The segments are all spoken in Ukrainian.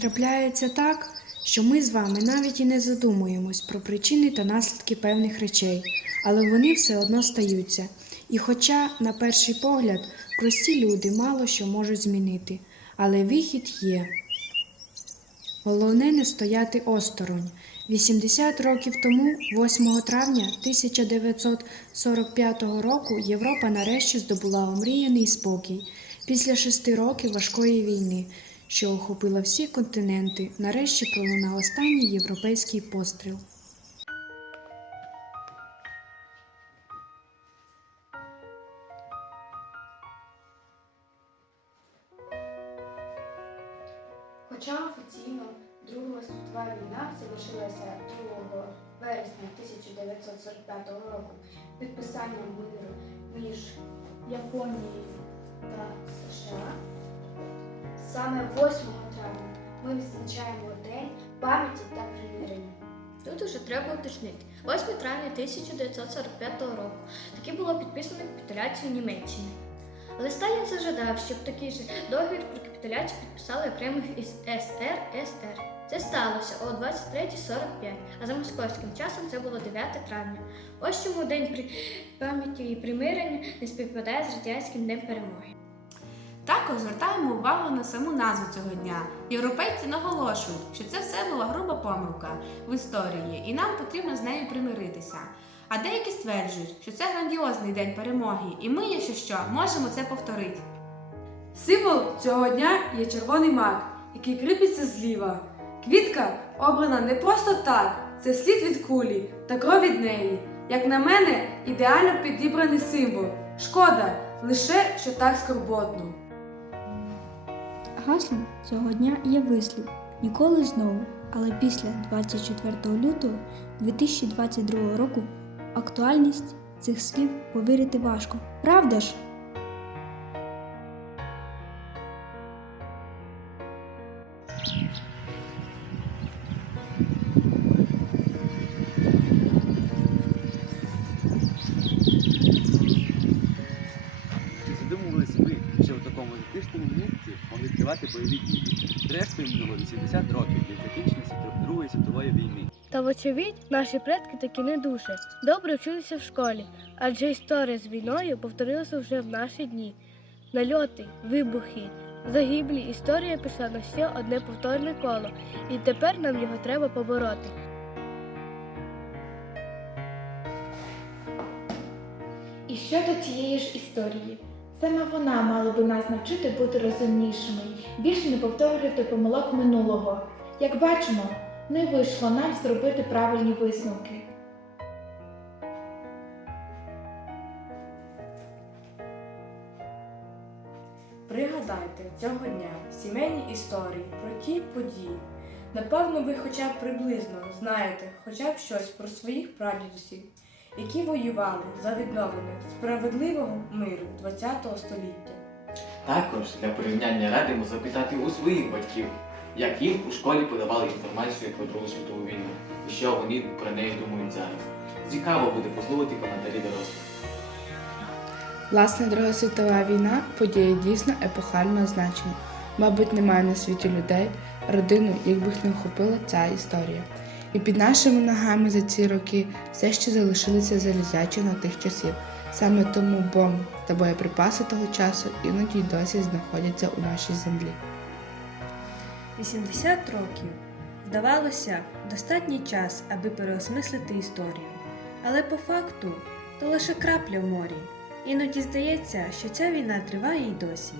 трапляється так, що ми з вами навіть і не задумуємось про причини та наслідки певних речей, але вони все одно стаються. І хоча, на перший погляд, прості люди мало що можуть змінити, але вихід є. Головне не стояти осторонь. 80 років тому, 8 травня 1945 року, Європа нарешті здобула омріяний спокій. Після шести років важкої війни, що охопила всі континенти, нарешті пролунав останній європейський постріл. Хоча офіційно Друга світова війна завершилася 2 вересня 1945 року підписанням миру між Японією та США, саме 8 травня ми відзначаємо День пам'яті та примирення. Тут уже треба уточнити. 8 травня 1945 року таки було підписано капітуляцію Німеччини. Але Сталін зажадав, щоб такий же договір про капітуляцію підписали окремих із СРСР. Це сталося о 23.45, а за московським часом це було 9 травня. Ось чому День пам'яті і примирення не співпадає з радянським днем перемоги. Також звертаємо увагу на саму назву цього дня. Європейці наголошують, що це все була груба помилка в історії, і нам потрібно з нею примиритися. А деякі стверджують, що це грандіозний день перемоги, і ми, якщо що, можемо це повторити. Символ цього дня є червоний мак, який кріпиться зліва. Квітка обрана не просто так, це слід від кулі та кров від неї. Як на мене, ідеально підібраний символ. Шкода, лише що так скорботно. Гаслом цього дня є вислів ніколи знову, але після 24 лютого 2022 року актуальність цих слів повірити важко. Правда ж? Могли бойові дії? Зрештою минуло 80 років від закінчення Другої світової війни. Та, вочевидь, наші предки таки не дуже добре вчилися в школі, адже історія з війною повторилася вже в наші дні. Нальоти, вибухи, загиблі історія пішла на ще одне повторне коло, і тепер нам його треба побороти. І щодо цієї ж історії, саме вона мала би нас навчити бути розумнішими, більше не повторювати помилок минулого. Як бачимо, не вийшло нам зробити правильні висновки. Пригадайте цього дня сімейні історії про ті події. Напевно, ви хоча б приблизно знаєте хоча б щось про своїх прадідусів, які воювали за відновлення справедливого миру ХХ століття. Також для порівняння радимо запитати у своїх батьків, як їм у школі подавали інформацію про Другу світову війну і що вони про неї думають зараз. Цікаво буде послухати коментарі дорослих. Власне, Друга світова війна подія дійсно епохального значення. Мабуть, немає на світі людей, родину, якби їх не охопила ця історія. І під нашими ногами за ці роки все ще залишилися залізячі тих часів. Саме тому бомби та боєприпаси того часу іноді й досі знаходяться у нашій землі. 80 років. Здавалося, достатній час, аби переосмислити історію. Але по факту то лише крапля в морі. Іноді здається, що ця війна триває й досі.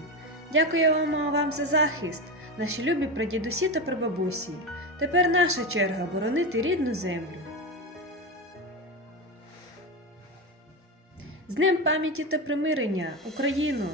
Дякуємо вам за захист, наші любі прадідусі та прабабусі. Тепер наша черга боронити рідну землю. З Днем пам'яті та примирення, Україну!